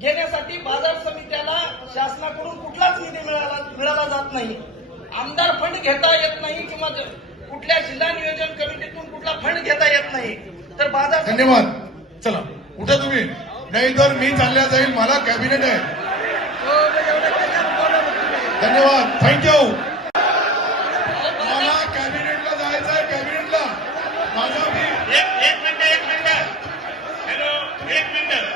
घेण्यासाठी बाजार समित्याला शासनाकडून कुठलाच निधी मिळाला मिळाला जात नाही. आमदार फंड घेता येत नाही किंवा कुठल्या जिल्हा नियोजन कमिटीतून कुठला फंड घेता येत नाही. तर बाजार धन्यवाद. चला उठा तुम्ही. नाही तर मी चालल्या जाईल मला कॅबिनेट आहे. धन्यवाद. थँक्यू मला कॅबिनेटला जायचं आहे कॅबिनेटला. माझा एक मिनिट एक मिनिट. हॅलो एक मिनिट.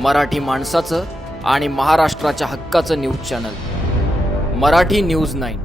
मराठी माणसाचं आणि महाराष्ट्राच्या हक्काचं news channel. Marathi news nine.